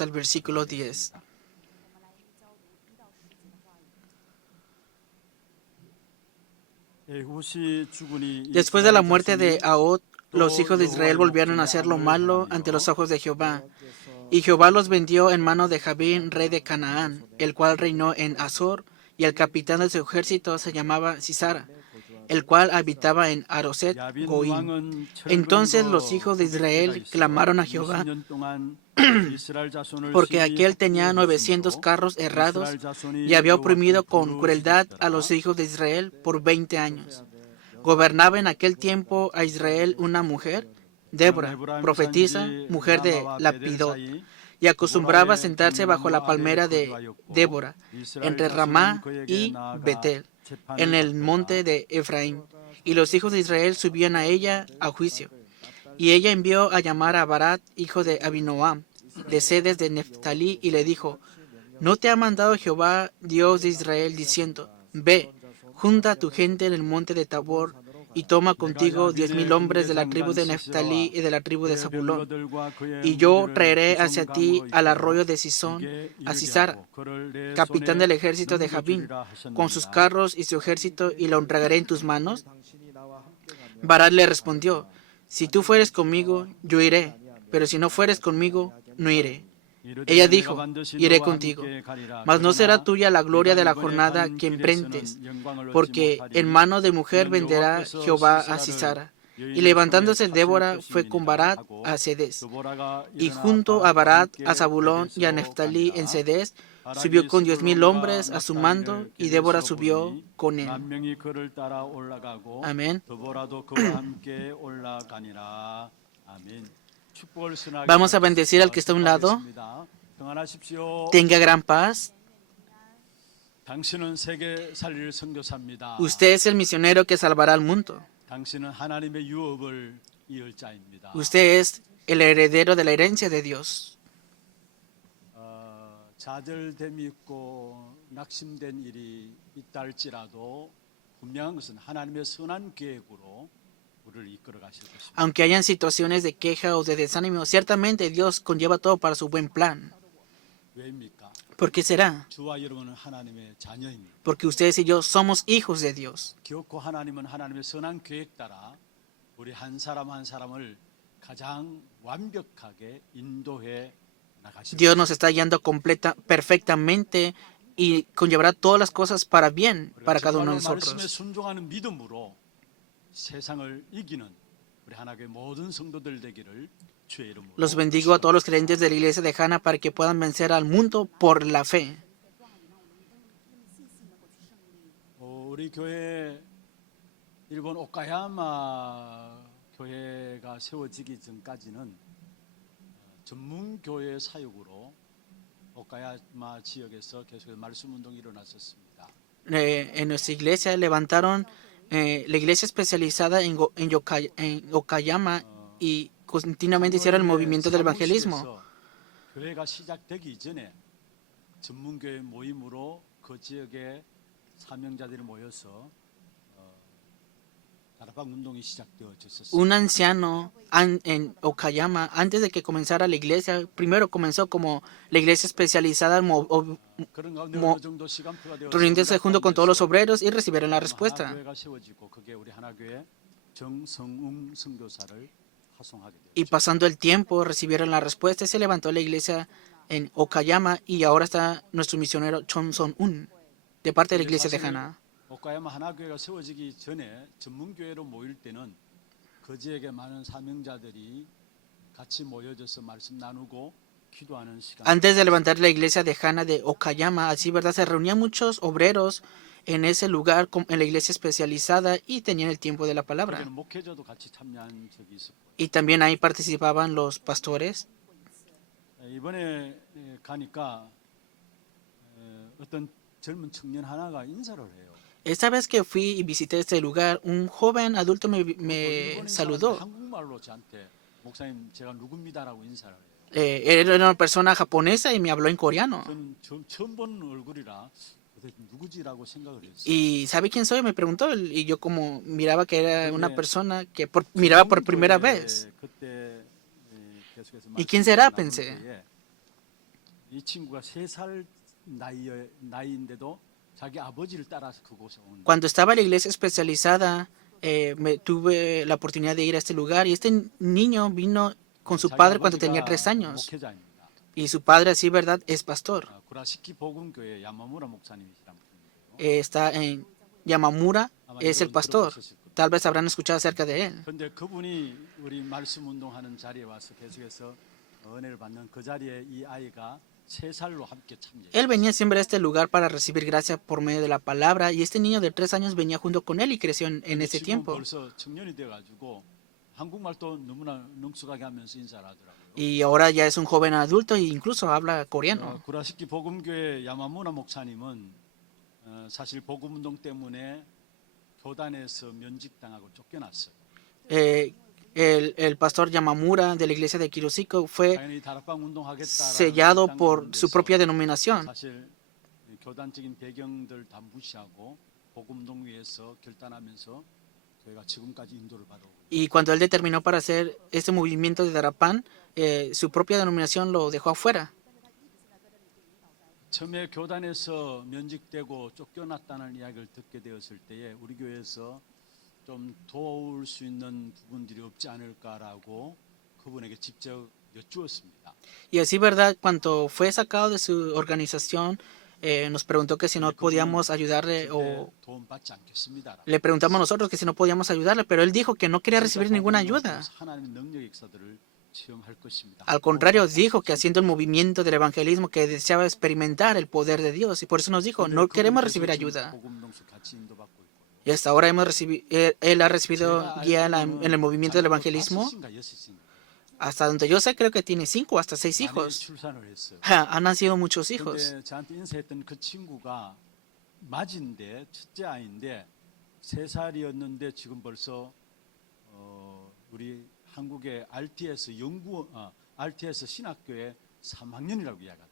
al versículo 10. Después de la muerte de Ahod, los hijos de Israel volvieron a hacer lo malo ante los ojos de Jehová. Y Jehová los vendió en mano de Jabín, rey de Canaán, el cual reinó en Azor, y el capitán de su ejército se llamaba Sisara, el cual habitaba en Aroset Goim. Entonces los hijos de Israel clamaron a Jehová, porque aquel tenía 900 carros errados y había oprimido con crueldad a los hijos de Israel por 20 años. Gobernaba en aquel tiempo a Israel una mujer, Débora, profetisa, mujer de Lapidot, y acostumbraba a sentarse bajo la palmera de Débora, entre Ramá y Betel, en el monte de Efraín. Y los hijos de Israel subían a ella a juicio. Y ella envió a llamar a Barat, hijo de Abinoam, de Sedes de Neftalí, y le dijo: ¿No te ha mandado Jehová, Dios de Israel, diciendo: Ve, junta a tu gente en el monte de Tabor, y toma contigo 10,000 hombres de la tribu de Neftalí y de la tribu de Zabulón? Y yo traeré hacia ti al arroyo de Sison, a Sisara, capitán del ejército de Jabín, con sus carros y su ejército, y lo entregaré en tus manos. Barat le respondió: Si tú fueres conmigo, yo iré, pero si no fueres conmigo, no iré. Ella dijo: Iré contigo, mas no será tuya la gloria de la jornada que emprentes, porque en mano de mujer venderá Jehová a Sisara. Y levantándose Débora fue con Barat a Cedes, y junto a Barat, a Zabulón y a Neftalí en Cedes, subió con 10,000 hombres a su mando, y Débora subió con él. Amén. Vamos a bendecir al que está a un lado. Tenga gran paz. Usted es el misionero que salvará al mundo. Usted es el heredero de la herencia de Dios. 좌절됨이 있고 낙심된 일이 있다 할지라도 분명한 것은 하나님의 선한 계획으로 우리를 이끌어 가실 것입니다. Aunque hayan situaciones de queja o de desánimo, ciertamente Dios conlleva todo para su buen plan. 왜입니까? ¿Por qué será? 주와 여러분은 하나님의 자녀입니다. Porque ustedes y yo somos hijos de Dios. 기어코 하나님은 하나님의 선한 계획 따라 우리 한 사람 한 사람을 가장 완벽하게 인도해 Dios nos está guiando perfectamente y conllevará todas las cosas para bien para cada uno de nosotros. 말씀에 순종하는 믿음으로 세상을 이기는 우리 하나님의 모든 성도들 되기를 주의 이름으로. Los bendigo a todos los creyentes de la iglesia de Hana para que puedan vencer al mundo por la fe. 우리 교회 일본 오카야마 교회가 세워지기 전까지는 전문 교회 사역으로 오카야마 지역에서 계속해서 말씀 운동이 일어났었습니다. En nuestra iglesia levantaron la iglesia especializada en Okayama y continuamente hicieron el movimiento del evangelismo. 교회가 시작되기 이전에 전문 교회 모임으로 그 지역에 사명자들이 모여서 다락방 운동이 시작되어졌었습니다. Un anciano en Okayama, antes de que comenzara la iglesia, primero comenzó como la iglesia especializada reuniéndose junto con todos los obreros y recibieron la respuesta. Y pasando el tiempo recibieron la respuesta y se levantó la iglesia en Okayama, y ahora está nuestro misionero Chon Son-un de parte de la iglesia de Hana. 오카야마 하나교회가 세워지기 전에 전문교회로 모일 때는 그 지역에 많은 사명자들이 같이 모여져서 말씀 나누고 기도하는 시간. Antes de levantar la iglesia de Hana de Okayama, así verdad, se reunían muchos obreros en ese lugar, en la iglesia especializada, y tenían el tiempo de la palabra. 목회자도 같이 참여한 적이 있었고요. Y también ahí participaban los pastores. 이번에 가니까 어떤 젊은 청년 하나가 인사를 해요. Esta vez que fui y visité este lugar, un joven adulto me saludó. 한국말로 저한테 목사님 제가 누굽니다라고 인사를 해요. Era una persona japonesa y me habló en coreano. 저는 처음 보는 얼굴이라 누구지라고 생각을 했어요. ¿Y sabe quién soy? Me preguntó. Y yo como miraba que era una persona que miraba por primera vez. ¿Y quién será? Pensé. 이 친구가 3살 나이인데도 자기 아버지를 따라서 그곳에 온. Cuando estaba en la iglesia especializada, tuve la oportunidad de ir a este lugar y este niño vino con su 자기 padre cuando tenía 아버지가 3 años. 목회자입니다. Y su padre, así verdad, es pastor. 구라시키 복음교회 야마무라 목사님이시란 분이에요. Está en Yamamura, 아마 es el 여러분 pastor. 들어보셨을 겁니다. Tal vez habrán escuchado acerca de él. 그런데 그분이 우리 말씀 운동하는 자리에 와서 계속해서 은혜를 받는 그 자리에 이 아이가 3살로 함께 참여했어요. Él venía siempre a este lugar para recibir gracia por medio de la palabra y este niño de 3 años venía junto con él y creció en ese 지금 tiempo. 벌써 청년이 돼가지고 한국말도 너무나 능숙하게 하면서 인사를 하더라고요. Y ahora ya es un joven adulto e incluso habla coreano. 구라시키 복음교회 야마무나 목사님은 사실 복음운동 때문에 교단에서 면직당하고 쫓겨났어요. El pastor Yamamura de la iglesia de Kirosiko fue 당연히 다락방 운동하겠다라는 sellado por su 식당을 propia 만들어서 denominación. 사실 교단적인 배경들 다 무시하고 복음운동 위해서 결단하면서 교회가 지금까지 인도를 받아오고 Y cuando él determinó para hacer este movimiento de Darapán, su propia denominación lo dejó afuera. 처음에 교단에서 면직되고 쫓겨났다는 이야기를 듣게 되었을 때에 우리 교회에서 좀 도울 수 있는 부분들이 없지 않을까라고 그분에게 직접 여쭈었습니다. Y así, ¿verdad? Cuando fue sacado de su organización, nos preguntó que si no podíamos ayudarle o 도움 받지 않겠습니다. le preguntamos nosotros que si no podíamos ayudarle, pero él dijo que no quería recibir ninguna ayuda. 하나님의 능력 역사들을 체험할 것입니다. Al contrario, dijo que haciendo el movimiento del evangelismo que deseaba experimentar el poder de Dios y por eso nos dijo, no queremos recibir ayuda. 복음운동수 같이 인도받고 있고요. Y hasta ahora él ha recibido 제가 guía 알기로는 en el movimiento del 자녀가 evangelismo. 5인가 6인가 Hasta donde yo sé, creo que tiene 5 o hasta 6 많이 hijos. 출산을 했어요. Han nacido muchos hijos. 근데 저한테 인사했던 그 친구가 맞인데 첫째 아이인데 3살이었는데 지금 벌써 우리 한국의 RTS 신학교의 3학년이라고 이야기하더라고요.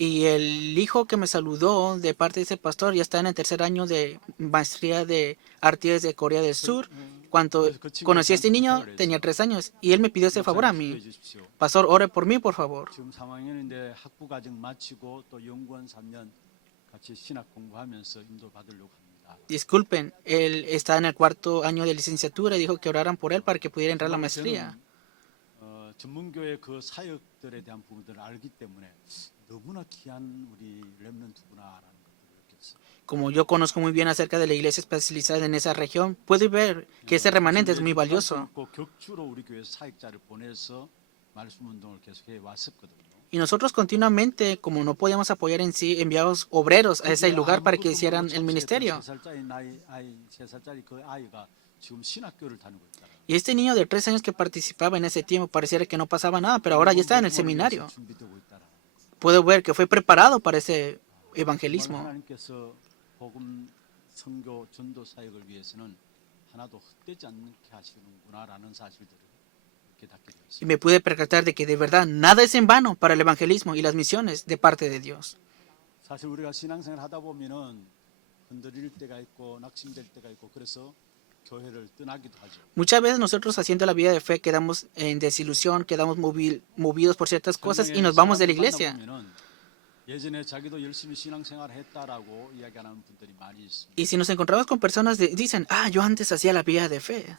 Y el hijo que me saludó de parte de ese pastor ya está en el 3er año de maestría de artes de Corea del Sur. Cuando conocí a este niño tenía 3 años y él me pidió ese favor a mí. Pastor, ore por mí, por favor. 지금 3학년인데 학부 과정 마치고 또 연구원 3년 같이 신학 공부하면서 인도 받으려고 합니다. Disculpen, él está en el 4º año de licenciatura y dijo que oraran por él para que pudiera entrar a la maestría. 전문교의 그 사역들에 대한 부분들을 알기 때문에 너무나 귀한 우리 렘넌트구나라는 것들을 느꼈어요. Como yo conozco muy bien acerca de la iglesia especializada en esa región, puedo ver que ese remanente es muy valioso. 격주로 우리 교회 사역자를 보내서 말씀 운동을 계속해 왔었거든요. Y nosotros continuamente, como no podíamos apoyar en sí, enviamos obreros a ese lugar para que hicieran el ministerio. 3살짜리 그 아이가 지금 신학교를 다니고 있다. Y este niño de 3 años que participaba en ese tiempo pareciera que no pasaba nada, pero ahora ya está en el seminario. Puedo ver que fue preparado para ese evangelismo. 하나님께서 복음 선교 전도 사역을 위해서는 하나도 헛되지 않게 하시는구나라는 사실들을 깨닫게 Y 되었습니다. me pude percatar de que de verdad nada es en vano para el evangelismo y las misiones de parte de Dios. 사실 우리가 신앙생활 하다 보면은 흔들릴 때가 있고 낙심될 때가 있고 그래서 교회를 떠나기도 하죠. Muchas veces nosotros haciendo la vida de fe quedamos en desilusión, quedamos movidos por ciertas cosas y nos vamos de la iglesia. 예전에 자기도 열심히 신앙생활을 했다라고 이야기하는 분들이 많이 있습니다. Y si nos encontramos con personas que dicen, yo antes hacía la vida de fe,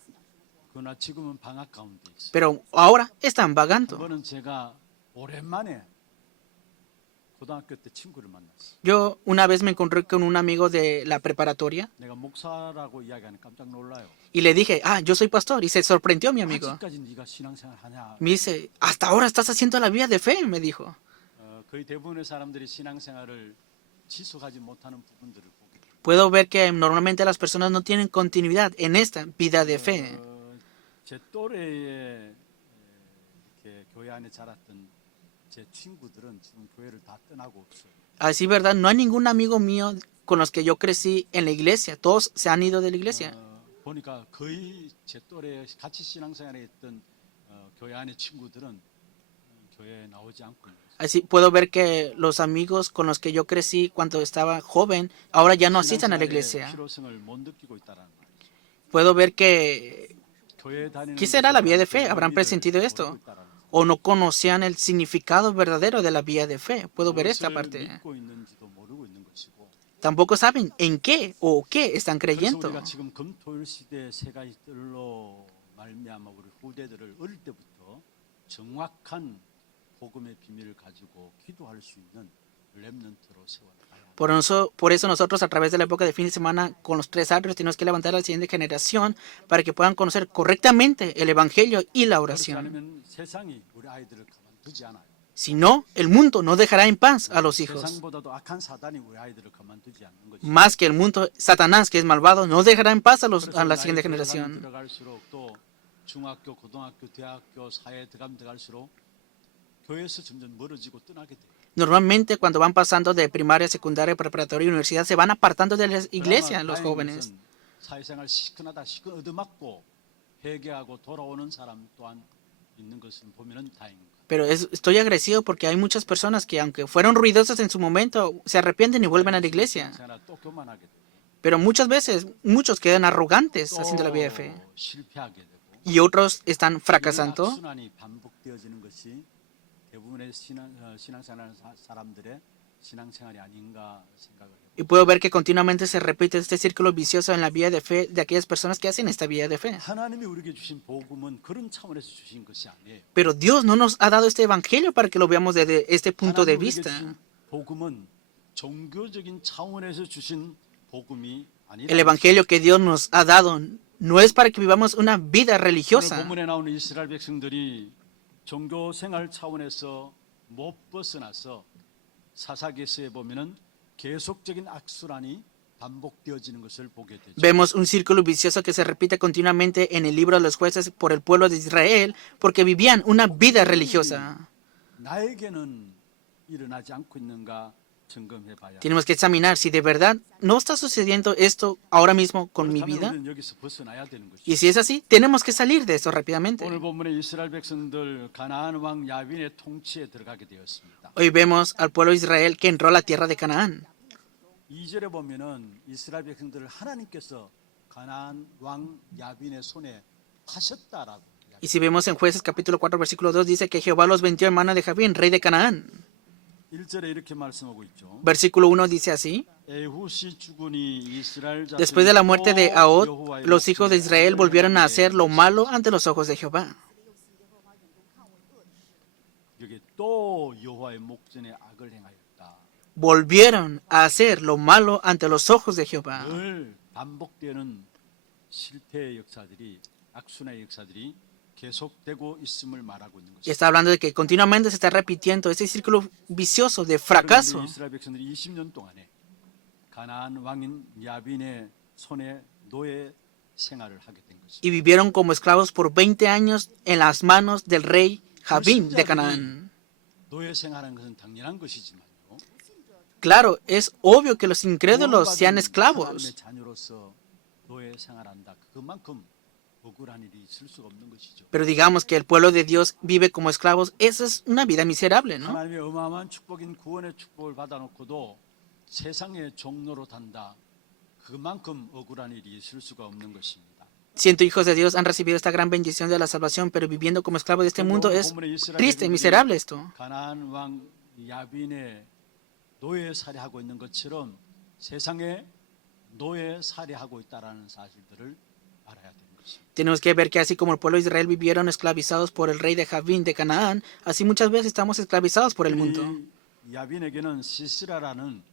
그러나 지금은 방학 가운데 있어요. pero ahora están 한 vagando. 번은 제가 오랜만에 고등학교 때 친구를 만났어요. Yo una vez me encontré con un amigo de la preparatoria 내가 목사라고 이야기하니 깜짝 놀라요. y le dije, yo soy pastor. Y se sorprendió mi amigo. 아직까지 네가 신앙생활 하냐? Me dice, hasta ahora estás haciendo la vida de fe, me dijo. 거의 대부분의 사람들이 신앙생활을 지속하지 못하는 부분들을 보게 돼요. Puedo ver que normalmente las personas no tienen continuidad en esta vida de fe. 제 또래에 이렇게 교회 안에 자랐던 제 친구들은 지금 교회를 다 떠나고 없어요. Así, ¿verdad? No hay ningún amigo mío con los que yo crecí en la iglesia. Todos se han ido de la iglesia. 보니까 거의 제 또래에 같이 신앙생활에 있던 교회 안의 친구들은 교회에 나오지 않고 있어요. Así puedo ver que los amigos con los que yo crecí cuando estaba joven, ahora ya no asisten a la iglesia. 필요성을 못 느끼고 있다라는 말이죠. Puedo ver que 교회 다니는 ¿qué será la vida de fe? 것이 ¿Habrán 의미를 presentido 모르고 esto? 있다라는 거죠. o no conocían el significado verdadero de la vida de fe. Puedo ver esta 무엇을 parte. 믿고 있는지도 모르고 있는 것이고. Tampoco saben en qué o qué están 그래서 creyendo. 우리가 지금 금토일 시대의 세 가지 뜰로 말미암아 우리 후대들을 어릴 때부터 정확한 복음의 비밀을 가지고 기도할 수 있는 렘넌트로 세워나가야 합니다. Por eso nosotros a través de la época de fin de semana con los 3 años tenemos que levantar a la siguiente generación para que puedan conocer correctamente el Evangelio y la 그렇지 oración. 않으면 세상이 우리 아이들을 가만두지 않아요. Si no, el mundo no dejará en paz a los hijos. 세상보다도 악한 사단이 우리 아이들을 가만두지 않는 것이죠. Más que el mundo, Satanás, que es malvado, no dejará en paz a 그래서 la 나이 siguiente 들어가면 generación. 들어갈수록 또 중학교, 고등학교, 대학교, 사회 들어갈수록 교회에서 점점 멀어지고 떠나게 돼요. Normalmente cuando van pasando de primaria, secundaria, preparatoria y universidad, se van apartando de la iglesia los 다행인 jóvenes. 것은 사회생활 시큰하다 시큰 얻어맞고 회개하고 돌아오는 사람 또한 있는 것을 보면은 다행인 것. Pero estoy agradecido porque hay muchas personas que aunque fueron ruidosas en su momento, se arrepienten y vuelven a la iglesia. 또 교만하게 되고 Pero muchas veces, muchos quedan arrogantes 또 haciendo la vida de fe. 실패하게 되고 Y otros están 이런 fracasando. 악순환이 반복되어지는 것이 대부분의 신앙생활 사람들의 신앙생활이 아닌가 생각을 해요. Y puedo ver que continuamente se repite este círculo vicioso en la vida de fe de aquellas personas que hacen esta vida de fe. 하나님이 우리에게 주신 복음은 그런 차원에서 주신 것이 아니에요. Pero Dios no nos ha dado este evangelio para que lo veamos desde este punto de 하나님이 우리에게 vista. 주신 복음은 종교적인 차원에서 주신 복음이 아니라 El evangelio que Dios nos ha dado no es para que vivamos una vida 오늘 religiosa. 본문에 나오는 이스라엘 백성들이 종교 생활 차원에서 못 벗어나서 사사기서에 보면은 계속적인 악순환이 반복되어지는 것을 보게 되죠. Vemos un círculo vicioso que se repite continuamente en el libro de los jueces por el pueblo de Israel porque vivían una vida religiosa. 나에게는 일어나지 않고 있는가 점검해 봐야. Tenemos que examinar si de verdad no está sucediendo esto ahora mismo con mi vida. 우리는 여기서 벗어나야 되는 것이죠. Y si es así, tenemos que salir de esto rápidamente. 오늘 본문에 이스라엘 백성들 가나안 왕 야빈의 통치에 들어가게 되었습니다. Hoy vemos al pueblo de Israel que entró a la tierra de Canaán. 2절에 보면은 이스라엘 백성들을 하나님께서 가나안 왕 야빈의 손에 파셨다라고. Y si vemos en Jueces capítulo 4 versículo 2 dice que Jehová los vendió en mano de Javín, rey de Canaán. 1절에 이렇게 말씀하고 있죠. Versículo 1 dice así. 에훗이 죽으니 이스라엘 자손이 Después de la muerte de Ahod, 여호와의 los hijos de Israel volvieron a hacer lo malo ante los ojos de Jehová. 여기 또 여호와의 목전에 악을 행하였다. Volvieron a hacer lo malo ante los ojos de Jehová. 늘 반복되는 실패의 역사들이 악순환의 역사들이 계속되고 있음을 말하고 있는 Y 것입니다. está hablando de que continuamente se está repitiendo ese círculo vicioso de fracaso. 그런데 이스라엘 백성들이 20년 동안에 가나안 왕인 야빈의 손에 노예 생활을 하게 된 것입니다. Y vivieron como esclavos por 20 años en las manos del rey Javín de Canaán. 노예 생활하는 것은 당연한 것이지만요. Claro, es obvio que los incrédulos sean esclavos. 하나님의 자녀로서 노예 생활한다. 그만큼 억울한 일이 있을 수가 없는 것이죠. Pero digamos que el pueblo de Dios vive como esclavos. Esa es una vida miserable, ¿no? 하나님의 어마어마한 축복인 구원의 축복을 받아놓고도 세상의 종로로 단다. 그만큼 억울한 일이 있을 수가 없는 것입니다. Cientos hijos de Dios han recibido esta gran bendición de la salvación, pero viviendo como esclavos de este mundo es triste, miserable esto. 가나안 왕 야빈의 노예 살해하고 있는 것처럼 세상에 노예 살해하고 있다라는 사실들을 알아야 되는 것입니다. Tenemos que ver que así como el pueblo de Israel vivieron esclavizados por el rey de Javín de Canaán, así muchas veces estamos esclavizados por el mundo. 이 야빈에게는 시스라라는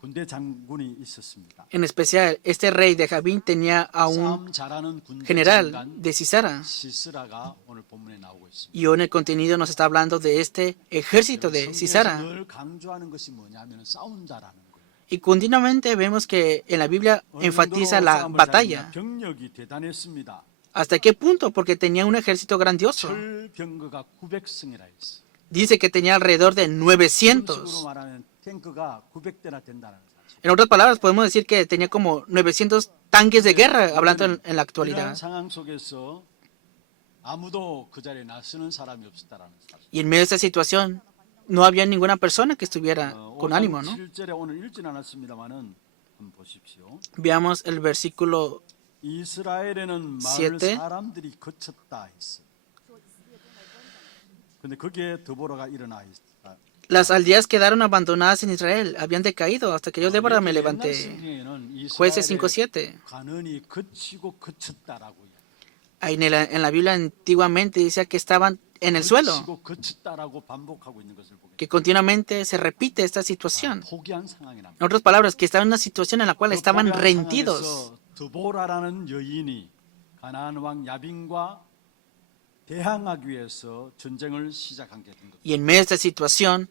군대 장군이 있었습니다. En especial, este rey de Javín tenía a un 싸움 잘하는 군대 general 장관 de Sisara. 시스라가 오늘 본문에 나오고 있습니다. Y hoy en el contenido nos está hablando de este ejército de 성경에서 Sisara. 늘 강조하는 것이 뭐냐면 싸운다라는 거예요. Y continuamente vemos que en la Biblia enfatiza la batalla. 병력이 대단했습니다. ¿Hasta qué punto? Porque tenía un ejército grandioso. 철병거가 900승이라 했어. Dice que tenía alrededor de 식으로 900. 말하면 탱크가 900대나 된다는 사실. En otras palabras, podemos decir que tenía como 900 tanques de guerra, hablando en la 이런 actualidad. 상황 속에서 아무도 그 자리에 나서는 사람이 없었다라는 사실. Y en medio de esta situación, no había ninguna persona que estuviera con ánimo, ¿no? 7절에 오늘 읽진 않았습니다만은 한번 보십시오. Veamos el versículo 이스라엘에는 마을 siete. 사람들이 거쳤다 했어. 근데 거기에 드보라가 일어나 있다. Las aldeas quedaron abandonadas en Israel, habían decaído hasta que yo, Débora, me 옛날 levanté. 성경에는 Jueces 이스라엘의 5:7. 가난이 그치고 그쳤다라고 Ahí en la Biblia antiguamente decía que estaban en el suelo, 그치고 그쳤다라고 반복하고 있는 것을 보게 que continuamente se repite esta 아, situación. 포기한 상황이 납니다. En otras palabras, que estaban en una situación en la cual 그 estaban 포기한 rendidos. 상황에서 드보라라는 여인이 가나안 왕 야빈과 대항하기 위해서 전쟁을 시작하게 된 겁니다. Y en medio de esta situación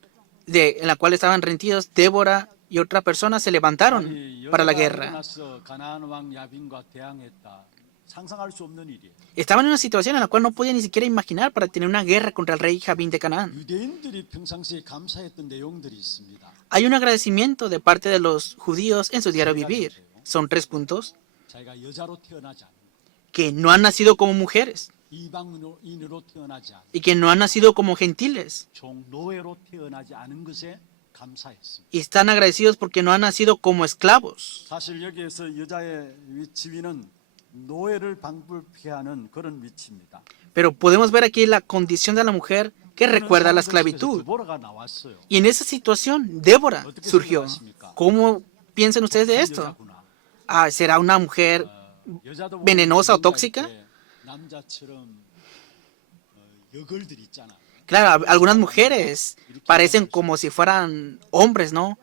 en la cual estaban rendidos, Débora y otra persona se levantaron 아니, para la 여자가 guerra. 일어나서 가나안 왕 야빈과 대항했다. 상상할 수 없는 일이에요. Estaban en una situación en la cual no podían ni siquiera imaginar para tener una guerra contra el rey Javín de Canaán. 유대인들이 평상시에 감사했던 내용들이 있습니다. Hay un agradecimiento de parte de los judíos en su diario vivir. Son 3 puntos. 자기가 여자로 태어나지 않은 Que no han nacido como mujeres 이방인으로 태어나지 않은 y que no han nacido como gentiles. 종노예로 태어나지 않은 것에 감사했습니다. Y están agradecidos porque no han nacido como esclavos. 사실 여기에서 여자의 지위는 노예를 방불케하는 그런 위치입니다. Pero podemos ver aquí la condición de la mujer que recuerda a la esclavitud. 드보라가 나왔어요. Y en esa situación, Débora surgió. ¿Cómo piensan ustedes de esto? 여자구나. Ah, ¿será una mujer 여자도 venenosa o 보면 tóxica? 이렇게 남자처럼 여걸들 있잖아. Claro, algunas mujeres parecen como si fueran hombres, ¿no?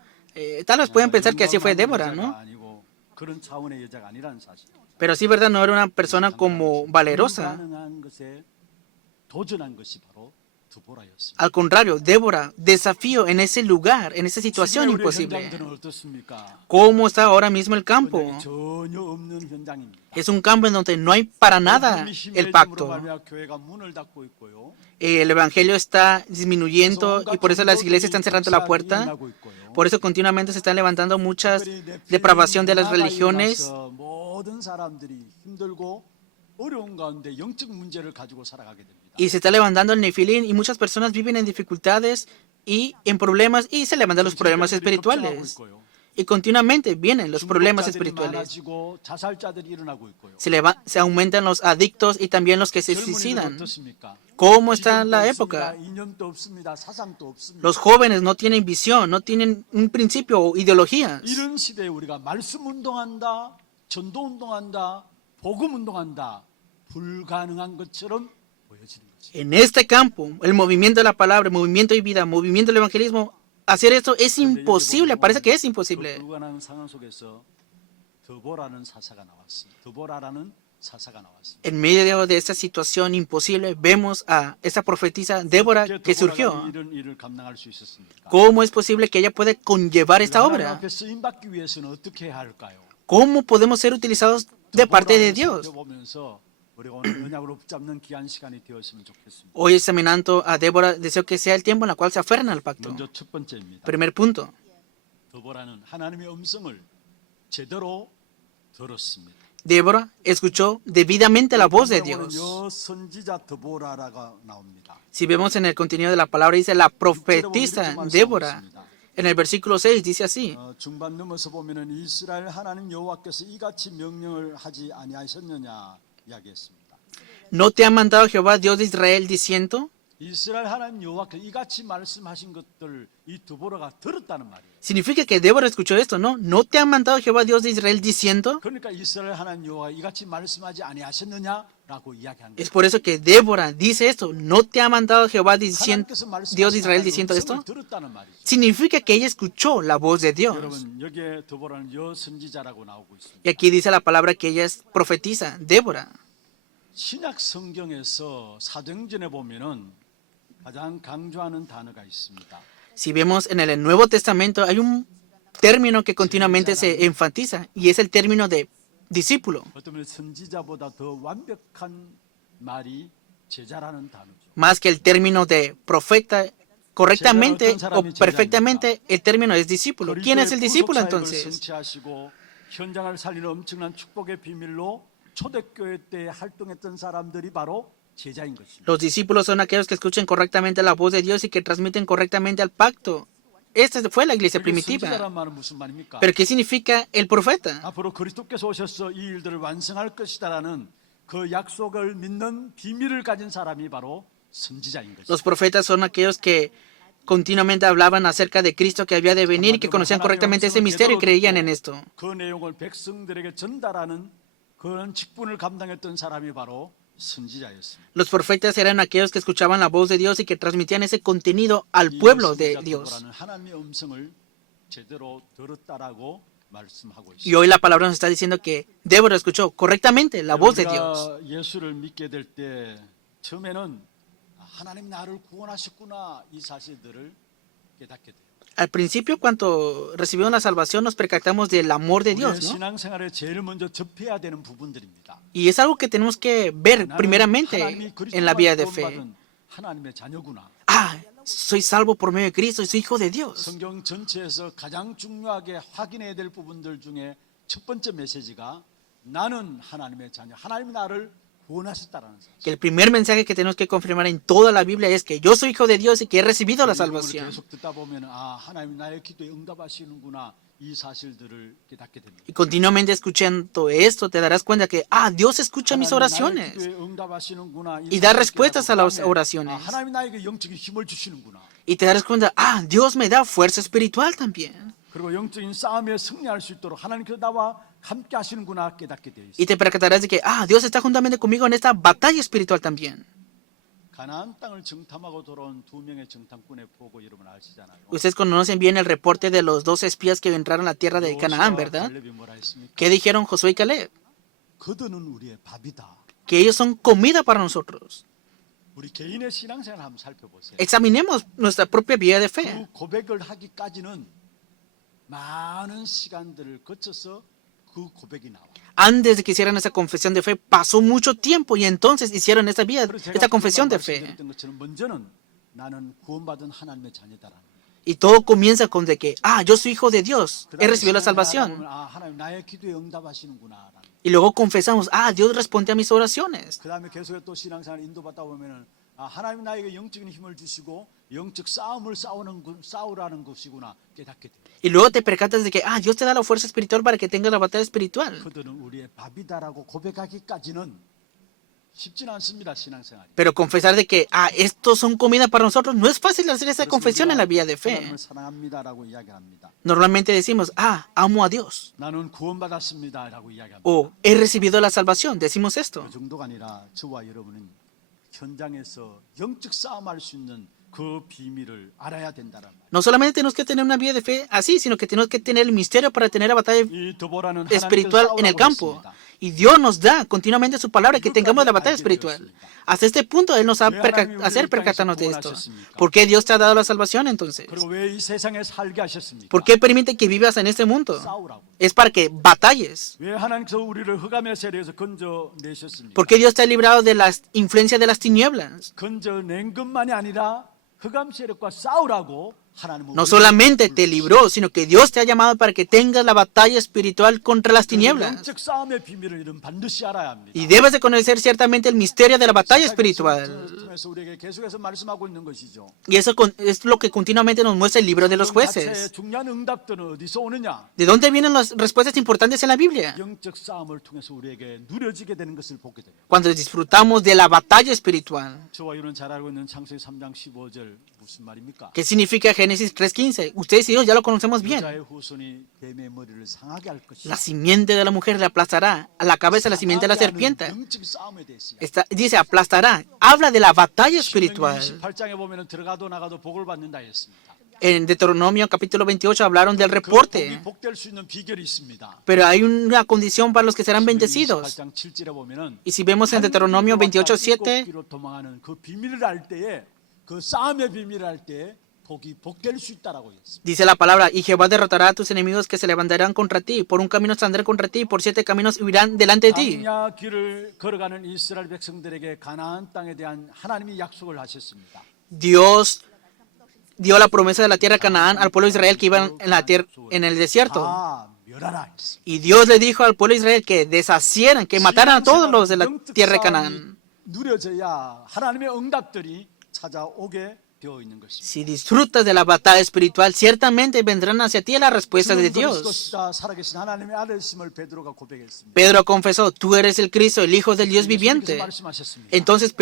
Tal vez pueden pensar que así fue Débora, ¿no? 아니고 그런 차원의 여자가 아니라는 사실. Pero sí, ¿verdad? No era una persona como valerosa. 불가능한 것에 도전한 것이 바로 드보라였습니다. Al contrario, Débora desafió en ese lugar, en esa situación 지금의 우리 imposible. 현장들은 어떻습니까? ¿Cómo está ahora mismo el campo? 현장이 전혀 없는 현장입니다. Es un campo en donde no hay para nada el pacto. 교회가 문을 닫고 있고요. El evangelio está disminuyendo y por eso las iglesias están cerrando la puerta. Por eso continuamente se están levantando muchas depravación de las religiones. 모든 사람들이 힘들고 어려운 가운데 영적 문제를 가지고 살아가게 됩니다. Y se está levantando el nefilín y muchas personas viven en dificultades y en problemas y se levantan los problemas espirituales. Y continuamente vienen los problemas espirituales. 많아지고 자살자들이 일어나고 있고요. Se aumentan los adictos y también los que se 젊은이들은 suicidan. 어떻습니까? ¿Cómo está la 기준도 época? 없습니다. 이념도 없습니다. 사상도 없습니다. Los jóvenes no tienen visión, no tienen un principio o ideologías. 이런 시대에 우리가 말씀 운동한다, 전도 운동한다, 복음 운동한다, 불가능한 것처럼 보여지는 거죠. En este campo, el movimiento de la palabra, el movimiento de vida, movimiento del evangelismo, hacer esto es imposible, parece que es imposible. 불가능한 상황 속에서 드보라는 사사가 나왔습니다. 드보라라는 사사가 나왔습니다. En medio de esta situación imposible, vemos a esta profetisa Débora que surgió. 이런 일을 감당할 수 있었습니까? ¿Cómo es posible que ella pueda conllevar esta 하나님 obra? 앞에 쓰임 받기 위해서는 어떻게 해야 할까요? ¿Cómo podemos ser utilizados de parte de Dios? 보면서 우리가 오늘 언약으로 붙잡는 귀한 시간이 되었으면 좋겠습니다. Hoy examinando a Débora, deseo que sea el tiempo en el cual se aferren al pacto. 먼저 첫 번째입니다. Primer punto. 드보라는 하나님의 음성을 제대로 들었습니다. Débora escuchó debidamente la voz de Dios. 여 선지자 드보라라가 나옵니다. Si vemos en el contenido de la palabra, dice la profetisa Débora. En el versículo 6 dice así. 중반 넘어서 보면은 이스라엘 하나님 여호와께서 이같이 명령을 하지 아니하셨느냐 이야기했습니다. ¿No te ha mandado Jehová, Dios de Israel, diciendo? 이스라엘 하나님 여호와께서 이같이 말씀하신 것들 이 드보라가 들었다는 말이에요. Significa que Débora escuchó esto, ¿no? ¿No te ha mandado Jehová, Dios de Israel, diciendo? 그러니까 이스라엘 하나님 여호와 이같이 말씀하지 아니하셨느냐라고 이야기한 Es 거예요. por eso que Débora dice esto. ¿No te ha mandado Jehová, 하나님께서 Dios de 말씀하신 Israel, 하나님의 diciendo 음성을 esto? 들었다는 말이죠. Significa que ella escuchó la voz de Dios. 여러분 여기에 드보라는 여 선지자라고 나오고 있습니다. Y aquí dice la palabra que ella es profetisa, Débora. 신약 성경에서 사도행전에 보면은 가장 강조하는 단어가 있습니다. Si vemos en el Nuevo Testamento, hay un término que continuamente se enfatiza y es el término de discípulo. 어쩌면 선지자보다 더 완벽한 말이 제자라는 단어죠. Más que el término de profeta, correctamente o perfectamente, el término es discípulo. ¿Quién es el discípulo entonces? 성취하시고 현장을 살리는 엄청난 축복의 비밀로 초대교회 때 활동했던 사람들이 바로 제자인 것입니다. Los discípulos son aquellos que escuchan correctamente la voz de Dios y que transmiten correctamente al pacto. Esta fue la iglesia primitiva. 선지자란 말은 무슨 말입니까? ¿Pero qué significa el profeta? 앞으로 그리스도께서 오셔서 이 일들을 완성할 것이다라는 그 약속을 믿는 비밀을 가진 사람이 바로 선지자인 것입니다. Los profetas son aquellos que continuamente hablaban acerca de Cristo que había de venir y que conocían correctamente ese misterio y creían en esto. 그 내용을 백성들에게 전달하는 그런 직분을 감당했던 사람이 바로 선지자였습니다. Los profetas eran aquellos que escuchaban la voz de Dios y que transmitían ese contenido al pueblo de Dios. 하나님의 음성을 제대로 들었다라고 말씀하고 있습니다. Y hoy la palabra nos está diciendo que Débora escuchó correctamente la voz de Dios. 우리가 예수를 믿게 될 때 처음에는 하나님 나를 구원하셨구나 이 사실들을 깨닫게 돼요. Al principio, cuando recibimos la salvación, nos percatamos del amor de 우리의 Dios, ¿no? 신앙생활에 제일 먼저 접해야 되는 부분들입니다. Y es algo que tenemos que ver 나는 primeramente 하나님이 en la vida de 그리스도로 fe. 구원받은 하나님의 자녀구나. Ah, soy salvo por medio de Cristo y soy hijo de Dios. 성경 전체에서 가장 중요하게 확인해야 될 부분들 중에 첫 번째 메시지가 나는 하나님의 자녀, 하나님이 나를 구원하셨다라는 사실. Que el primer mensaje que tenemos que confirmar en toda la Biblia es que yo soy hijo de Dios y que he recibido la 이 부분을 salvación. 계속 듣다 보면 하나님 나의 기도에 응답하시는구나 이 사실들을 깨닫게 됩니다. Y continuamente escuchando esto, te darás cuenta que, Dios escucha mis 하나님 나의 oraciones 기도에 응답하시는구나 이 y da 사실을 respuestas a las 깨닫고 oraciones. 하나님 나에게 영적인 힘을 주시는구나. Y te darás cuenta, Dios me da fuerza espiritual también. 그리고 영적인 싸움에 승리할 수 있도록 하나님께서 나와 함께 하시는구나 깨닫게 되어 있습니다. Y te percatarás de que, Dios está juntamente conmigo en esta batalla espiritual también. 가나안 땅을 정탐하고 돌아온 두 명의 정탐꾼의 보고 이름을 아시잖아요. Ustedes conocen bien el reporte de los dos espías que entraron a la tierra de Canaán, ¿verdad? 갈렙이 뭐라 했습니까? ¿Qué dijeron Josué y Caleb? 그들은 우리의 밥이다. Que ellos son comida para nosotros. 우리 개인의 신앙생활 한번 살펴보세요. Examinemos nuestra propia vida de fe. 그 고백을 하기까지는 많은 시간들을 거쳐서 그 고백이 나와. Antes de que hicieran esa confesión de fe, pasó mucho tiempo y entonces hicieron esta vida, 그래서 esta 제가 confesión de 그동안 fe. 말씀드렸던 것처럼 먼저는 나는 구원받은 하나님의 자녀다라는. Y todo comienza con de que, yo soy hijo de Dios, he 그다음에 recibido la 신앙생활 하다 salvación. 보면, 하나님 나의 기도에 응답하시는구나. Y luego confesamos, Dios responde a mis oraciones. 그다음에 계속해서 또 신앙생활 인도받다 보면은 하나님 나에게 영적인 힘을 주시고 영적 싸움을 싸우라는 것이구나 깨닫게 돼. Y luego te percatas de que, Dios te da la fuerza espiritual para que tengas la batalla espiritual. 그들은 우리의 밥이다라고 고백하기까지는 쉽지는 않습니다 신앙생활이. Pero confesar de que, estos son comida para nosotros, no es fácil hacer esa confesión en la vida de fe. 하나님을 사랑합니다라고 이야기합니다. Normalmente decimos, amo a Dios. 나는 구원받았습니다라고 이야기합니다. O he recibido la salvación, decimos esto. 그 정도가 아니라 저와 여러분은 현장에서 영적 싸움할 수 있는 그 비밀을 알아야 된다는 말. No solamente tenemos que tener una vida de fe así, sino que tenemos que tener el misterio para tener la batalla 이 드보라는 espiritual en el campo. Y Dios nos da continuamente su palabra que tengamos la batalla espiritual. Hasta este punto Él nos ha hacer percatarnos de esto. ¿Por qué Dios te ha dado la salvación entonces? 그리고 왜 이 세상에 살게 하셨습니까? ¿Por qué permite que vivas en este mundo? 싸우라고. Es para que batalles. 왜 하나님께서 우리를 흑암의 세력에서 건져내셨습니까? ¿Por qué Dios te ha librado de la influencia de las tinieblas? 건져낸 것만이 아니라 흑암 세력과 싸우라고 하나님은 No 우리를 solamente te libró, sino que Dios te ha llamado para que tengas la batalla espiritual contra las tinieblas. 영적 싸움의 비밀을 이런 반드시 알아야 합니다. Y debes de conocer ciertamente el misterio de la batalla espiritual. 통해서 우리에게 계속해서 말씀하고 있는 것이죠. Y eso es lo que continuamente nos muestra el libro de los 자체의 jueces. 중요한 응답들은 어디서 오느냐? ¿De dónde vienen las respuestas importantes en la Biblia? 영적 싸움을 통해서 우리에게 누려지게 되는 것을 보게 돼요. Cuando disfrutamos de la batalla espiritual. 저와 이런 잘 알고 있는 창세기 3장 15절 무슨 말입니까? ¿Qué significa Génesis 3:15? Ustedes y yo ya lo conocemos bien. 여자의 후손이 뱀의 머리를 상하게 할 것이다. La simiente de la mujer le aplastará a la cabeza la simiente de la serpiente. 영적 싸움에 대해서. Dice aplastará. Habla de la batalla espiritual. 28장에 보면 들어가도 나가도 복을 받는다 했습니다. En Deuteronomio capítulo 28 hablaron del 그 reporte. 복이 복될 수 있는 비결이 있습니다. Pero hay una condición para los que serán bendecidos. 28장 7절에 보면은 Y si vemos en Deuteronomio 28:7, 로 도망하는 그 비밀을 알 때에 그 싸움의 비밀을 알 때에 복이 복될 수 있다라고 했습니다. dice la palabra, y Jehová derrotará a tus enemigos que se levantarán contra ti, por un camino saldrán contra ti, por 7 caminos huirán delante de ti. 광야 길을 걸어가는 이스라엘 백성들에게 가나안 땅에 대한 하나님이 약속을 하셨습니다. Dios dio la promesa de la tierra de Canaán al pueblo de Israel que iban en el desierto. 다 멸하라 했습니다. Y Dios le dijo al pueblo de Israel que deshacieran, que mataran a todos los de la 영적 tierra de 싸움이 Canaán. 누려져야 하나님의 응답들이 찾아오게 되어 있는 것입니다. Si disfrutas de la batalla espiritual, ciertamente vendrán hacia ti las respuestas de 주는 Dios. 그리스도시다 살아계신 하나님의 아들이심을 베드로가 고백했습니다. Pedro confesó, tú eres el Cristo, el Hijo del Dios 예수님께서 viviente. 말씀하셨습니다. Entonces